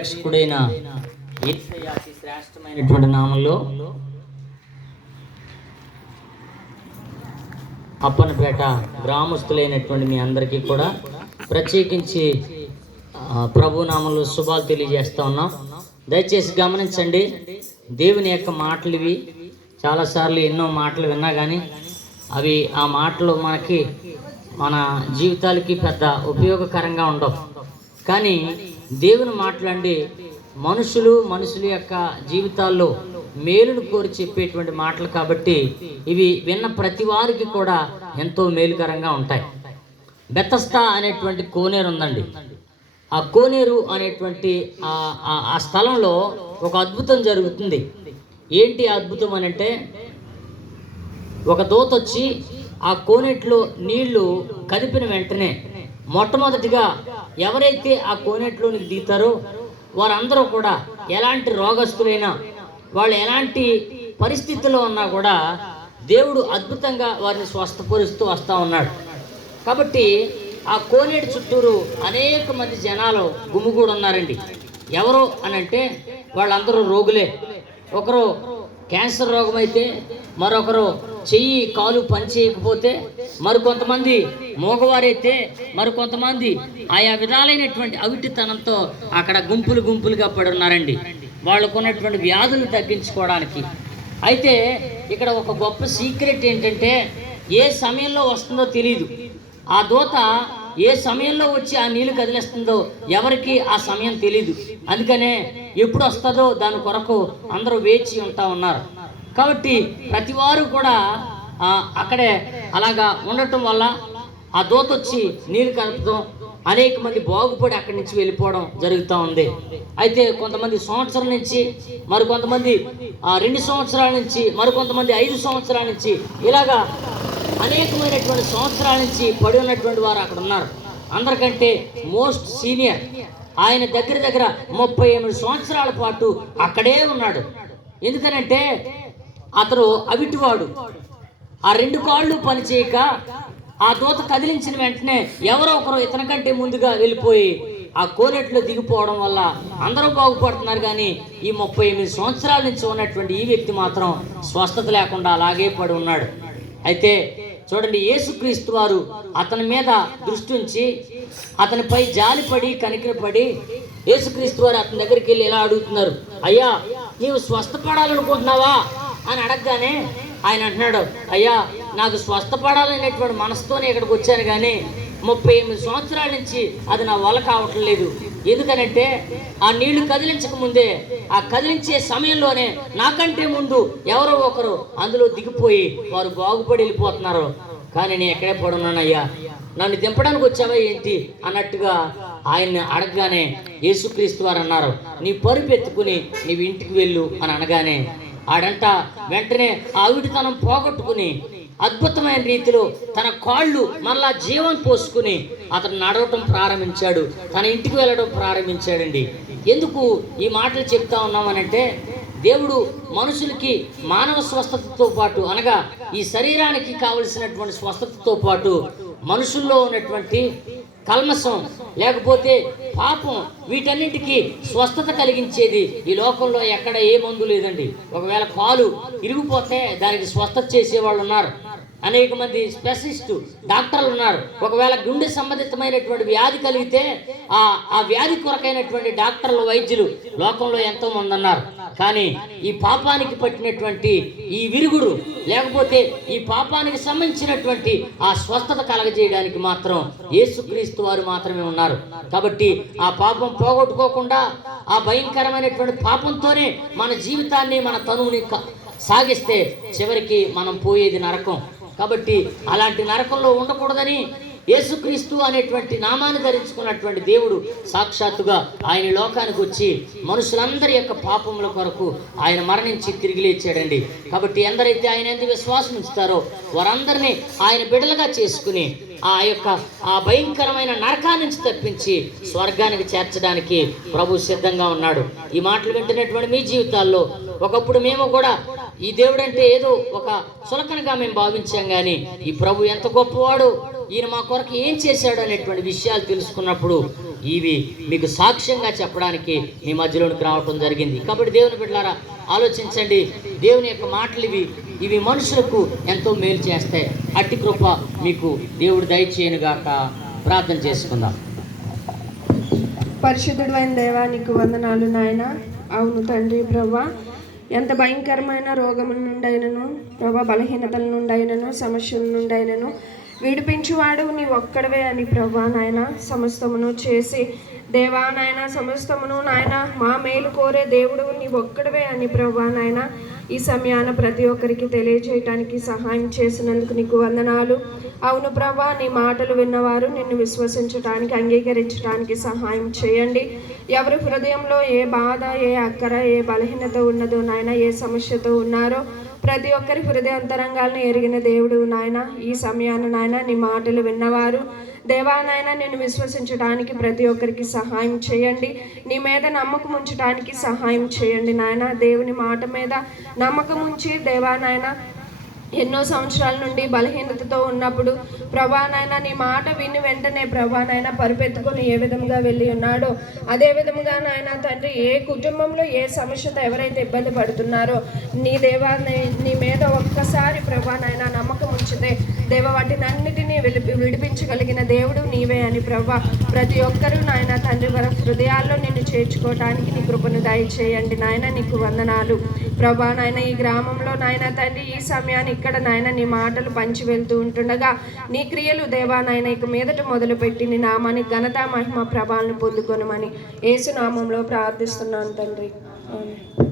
రక్షకుడైన యేసయ్య అతి శ్రేష్టమైనటువంటి నామంలో అప్పనపేట గ్రామస్తులైనటువంటి మీ అందరికీ కూడా ప్రత్యేకించి ప్రభు నామంలో శుభాలు తెలియజేస్తా ఉన్నాం. దయచేసి గమనించండి, దేవుని యొక్క మాటలు ఇవి. చాలాసార్లు ఎన్నో మాటలు విన్నా కానీ అవి ఆ మాటలు మన జీవితాలకి పెద్ద ఉపయోగకరంగా ఉండవు. కానీ దేవుని మాటలండి మనుషుల యొక్క జీవితాల్లో మేలును కోరి చెప్పేటువంటి మాటలు కాబట్టి ఇవి విన్న ప్రతి వారికి కూడా ఎంతో మేలుకరంగా ఉంటాయి. బెతస్దా అనేటువంటి కోనేరు ఉందండి. ఆ కోనేరు అనేటువంటి ఆ స్థలంలో ఒక అద్భుతం జరుగుతుంది. ఏంటి అద్భుతం అని అంటే, ఒక దూత వచ్చి ఆ కోనేటిలో నీళ్లు కదిపిన వెంటనే మొట్టమొదటిగా ఎవరైతే ఆ కోనేటిలోనికి దిగుతారో వారందరూ కూడా ఎలాంటి రోగస్తులైనా, వాళ్ళు ఎలాంటి పరిస్థితుల్లో ఉన్నా కూడా దేవుడు అద్భుతంగా వారిని స్వస్థపరుస్తూ వస్తూ ఉన్నాడు. కాబట్టి ఆ కోనేటి చుట్టూరు అనేక మంది జనాలు గుమిగూడి ఉన్నారండి. ఎవరు అని అంటే వాళ్ళందరూ రోగులే. ఒకరు క్యాన్సర్ రోగం అయితే, మరొకరు చెయ్యి కాలు పని చేయకపోతే, మరికొంతమంది మోగవారైతే, మరికొంతమంది ఆయా విధాలైనటువంటి అవిటితనంతో అక్కడ గుంపులుగా పడి ఉన్నారండి, వాళ్ళకున్నటువంటి వ్యాధులు తగ్గించుకోవడానికి. అయితే ఇక్కడ ఒక గొప్ప సీక్రెట్ ఏంటంటే, ఏ సమయంలో వస్తుందో తెలియదు. ఆ దూత ఏ సమయంలో వచ్చి ఆ నీళ్లు కదిలిస్తుందో ఎవరికి ఆ సమయం తెలీదు. అందుకనే ఎప్పుడు వస్తుందో దాని కొరకు అందరూ వేచి ఉంటా ఉన్నారు. కాబట్టి ప్రతి వారు కూడా అక్కడే అలాగా ఉండటం వల్ల ఆ దూత వచ్చి నీళ్లు కలపడం, అనేక మంది బాగుపడి అక్కడి నుంచి వెళ్ళిపోవడం జరుగుతూ ఉంది. అయితే కొంతమంది సంవత్సరం నుంచి, మరికొంతమంది 2 సంవత్సరాల నుంచి, మరికొంతమంది 5 సంవత్సరాల నుంచి, ఇలాగా అనేకమైనటువంటి సంవత్సరాల నుంచి పడి ఉన్నటువంటి వారు అక్కడ ఉన్నారు. అందరికంటే మోస్ట్ సీనియర్ ఆయన దగ్గర 38 సంవత్సరాల పాటు అక్కడే ఉన్నాడు. ఎందుకనంటే అతను అవిటివాడు. ఆ 2 కాళ్ళు పనిచేయక ఆ దూత కదిలించిన వెంటనే ఎవరో ఒకరు ఇతనికంటే ముందుగా వెళ్ళిపోయి ఆ కోనేటిలో దిగిపోవడం వల్ల అందరూ బాగుపడుతున్నారు. కానీ ఈ 38 సంవత్సరాల నుంచి ఉన్నటువంటి ఈ వ్యక్తి మాత్రం స్వస్థత లేకుండా అలాగే పడి ఉన్నాడు. అయితే చూడండి, యేసుక్రీస్తు వారు అతని మీద దృష్టి ఉంచి అతనిపై జాలిపడి కనికరపడి యేసుక్రీస్తు వారు అతని దగ్గరికి వెళ్ళి ఎలా అడుగుతున్నారు, అయ్యా నీవు స్వస్థపడాలనుకుంటున్నావా అని అడగగానే ఆయన అంటున్నాడు, అయ్యా నాకు స్వస్థపడాలనేటువంటి మనసుతోనే ఇక్కడికి వచ్చాను, కానీ 38 సంవత్సరాల నుంచి అది నా వల్ల కావటం లేదు. ఎందుకనంటే ఆ నీళ్లు కదిలించక ముందే, ఆ కదిలించే సమయంలోనే నాకంటే ముందు ఎవరో ఒకరు అందులో దిగిపోయి వారు బాగుపడి వెళ్ళిపోతున్నారు. కానీ నేను ఎక్కడే పడున్నానయ్యా, నన్ను దింపడానికి వచ్చావా ఏంటి అన్నట్టుగా ఆయన్ని అడగగానే యేసుక్రీస్తు వారు అన్నారు, నీ పరుపు ఎత్తుకుని నీవు ఇంటికి వెళ్ళు అని అనగానే ఆడంట వెంటనే ఆ ఆవిడితనం పోగొట్టుకుని అద్భుతమైన రీతిలో తన కాళ్ళు మళ్ళా జీవం పోసుకుని అతను నడవటం ప్రారంభించాడు, తన ఇంటికి వెళ్ళడం ప్రారంభించాడండి. ఎందుకు ఈ మాటలు చెప్తా ఉన్నామనంటే, దేవుడు మనుషులకి మానవ స్వస్థతతో పాటు, అనగా ఈ శరీరానికి కావలసినటువంటి స్వస్థతతో పాటు మనుషుల్లో ఉన్నటువంటి కల్మషం లేకపోతే పాపం, వీటన్నింటికి స్వస్థత కలిగించేది ఈ లోకంలో ఎక్కడ ఏ మందు లేదండి. ఒకవేళ కాలు ఇరిగిపోతే దానికి స్వస్థత చేసేవాళ్ళు ఉన్నారు, అనేక మంది స్పెషలిస్టు డాక్టర్లు ఉన్నారు. ఒకవేళ గుండె సంబంధితమైనటువంటి వ్యాధి కలిగితే ఆ వ్యాధి కొరకైనటువంటి డాక్టర్లు, వైద్యులు లోకంలో ఎంతో మంది ఉన్నారు. కానీ ఈ పాపానికి పట్టినటువంటి ఈ విరుగుడు లేకపోతే ఈ పాపానికి సంబంధించినటువంటి ఆ స్వస్థత కలగజేయడానికి మాత్రం యేసుక్రీస్తు వారు మాత్రమే ఉన్నారు. కాబట్టి ఆ పాపం పోగొట్టుకోకుండా ఆ భయంకరమైనటువంటి పాపంతోనే మన జీవితాన్ని, మన తనువుని సాగిస్తే చివరికి మనం పోయేది నరకం. కాబట్టి అలాంటి నరకంలో ఉండకూడదని యేసుక్రీస్తు అనేటువంటి నామాన్ని ధరించుకున్నటువంటి దేవుడు సాక్షాత్తుగా ఆయన లోకానికి వచ్చి మనుషులందరి యొక్క పాపముల కొరకు ఆయన మరణించి తిరిగి లేచాడండి. కాబట్టి ఎందరైతే ఆయన ఎందుకు విశ్వాసం ఉంచుతారో వారందరినీ ఆయన బిడ్డలుగా చేసుకుని ఆ భయంకరమైన నరకాన్ని నుంచి తప్పించి స్వర్గానికి చేర్చడానికి ప్రభు సిద్ధంగా ఉన్నాడు. ఈ మాటలు వింటున్నటువంటి మీ జీవితాల్లో ఒకప్పుడు మేము కూడా ఈ దేవుడు అంటే ఏదో ఒక చులకనగా మేము భావించాం, కానీ ఈ ప్రభు ఎంత గొప్పవాడు, ఈయన మా కొరకు ఏం చేశాడు అనేటువంటి విషయాలు తెలుసుకున్నప్పుడు ఇవి మీకు సాక్ష్యంగా చెప్పడానికి మీ మధ్యలోనికి రావటం జరిగింది. కాబట్టి దేవుని బిడ్డలారా ఆలోచించండి. దేవుని యొక్క మాటలు ఇవి మనుషులకు ఎంతో మేలు చేస్తాయి. అట్టి కృప మీకు దేవుడు దయచేయనుగాక. ప్రార్థన చేసుకుందాం. పరిశుద్ధుడు అయిన దేవా, నీకు వందనాలు నాయన. అవును తండ్రి ప్రభా, ఎంత భయంకరమైన రోగముల నుండి అయినను ప్రభా, బలహీనతల నుండి అయినను, సమస్యల నుండి అయినను విడిపించువాడు నీ ఒక్కడవే అని ప్రభా నాయన సమస్తమును చేసి దేవా నాయన సమస్తమును నాయన మా మేలు కోరే దేవుడు నీ ఒక్కడవే అని ప్రభా నాయన ఈ సమయాన ప్రతి ఒక్కరికి తెలియజేయటానికి సహాయం చేసినందుకు నీకు వందనాలు. అవును ప్రభా, నీ మాటలు విన్నవారు నిన్ను విశ్వసించడానికి, అంగీకరించడానికి సహాయం చేయండి. ఎవరి హృదయంలో ఏ బాధ, ఏ అక్కర, ఏ బలహీనత ఉన్నదో నాయన, ఏ సమస్యతో ఉన్నారో ప్రతి ఒక్కరి హృదయ అంతరంగాలను ఎరిగిన దేవుడు నాయన, ఈ సమయాన నాయన నీ మాటలు విన్నవారు దేవా నాయన నిన్ను విశ్వసించడానికి ప్రతి ఒక్కరికి సహాయం చేయండి. నీ మీద నమ్మకం ఉంచడానికి సహాయం చేయండి నాయన. దేవుని మాట మీద నమ్మకం ఉంచి దేవా నాయన ఎన్నో సంవత్సరాల నుండి బలహీనతతో ఉన్నప్పుడు ప్రభా నాయన నీ మాట విని వెంటనే ప్రభా నాయన పరిపెత్తుకొని ఏ విధంగా వెళ్ళి ఉన్నాడో అదే విధముగా నాయన తండ్రి, ఏ కుటుంబంలో ఏ సమస్యతో ఎవరైతే ఇబ్బంది పడుతున్నారో నీ దేవా నీ మీద ఒక్కసారి ప్రభా నాయన నమ్మకం ఉంచితే దేవ వాటినన్నిటినీ విడిపించగలిగిన దేవుడు నీవే అని ప్రభా ప్రతి ఒక్కరూ నాయన తండ్రి వారి హృదయాల్లో నిన్ను చేర్చుకోవడానికి నీ కృపను దయచేయండి నాయన. నీకు వందనాలు ప్రభా నాయన. ఈ గ్రామంలో నాయన తండ్రి ఈ సమయాన్ని ఇక్కడ నాయన నీ మాటలు పంచి వెళ్తూ ఉంటుండగా నీ క్రియలు దేవా నాయన ఇక మీదట మొదలుపెట్టి నీ నామాన్ని ఘనత మహిమ ప్రభావాలను పొందుకొనమని యేసు నామంలో ప్రార్థిస్తున్నాను తండ్రి. ఆమేన్.